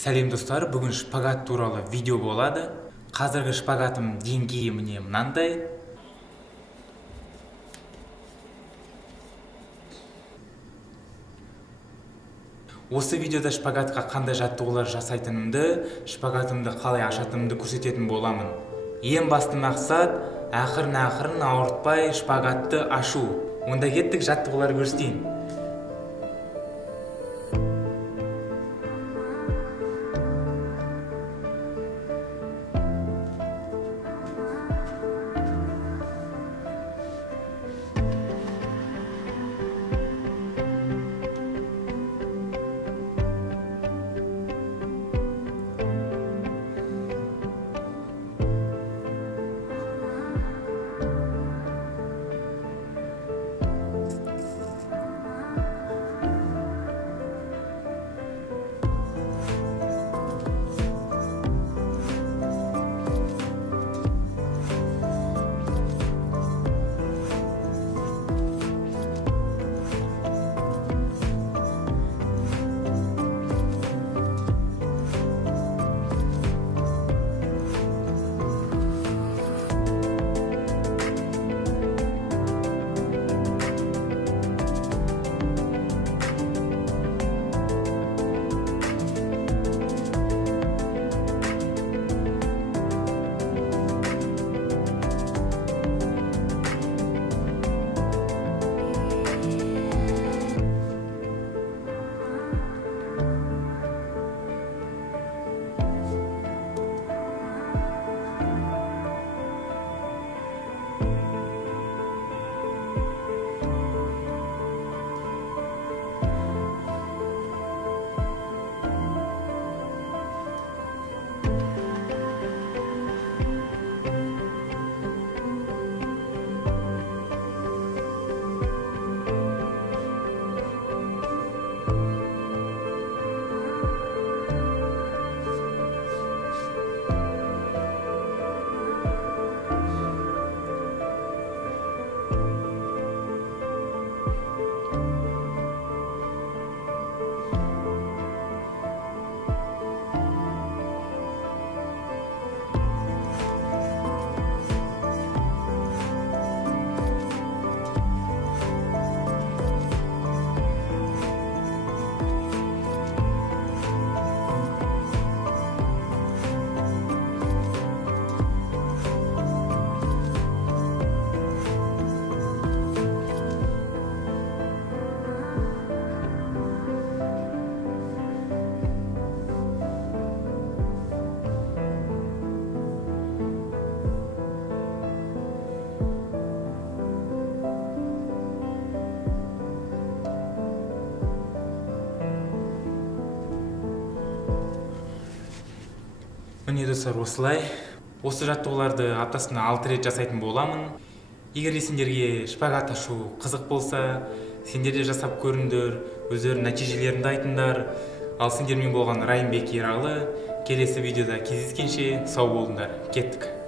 Сәлем достар, бүгін шпагат туралы видео болады. Қазіргі шпагатым деңгейі міне мынандай. Осы видеода шпагатқа қандай жаттығулар жасайтынымды, шпагатымды қалай ашатынымды көрсететін боламын. Ең басты мақсат ақырын ауыртпай шпагатты ашу. Онда кеттік жаттығулар көрсетейін. Міне достар, осылай. Осы жаттығуларды аптасына 6 рет жасайтын боламын. Егер сендерге шпагат ашу қызық болса, сендер де жасап көріңдер, өздерінің нәтижелерін айтыңдар. Ал сендермен болған Райымбек Ералы. Келесі видеода кездескенше сау болыңдар. Кеттік.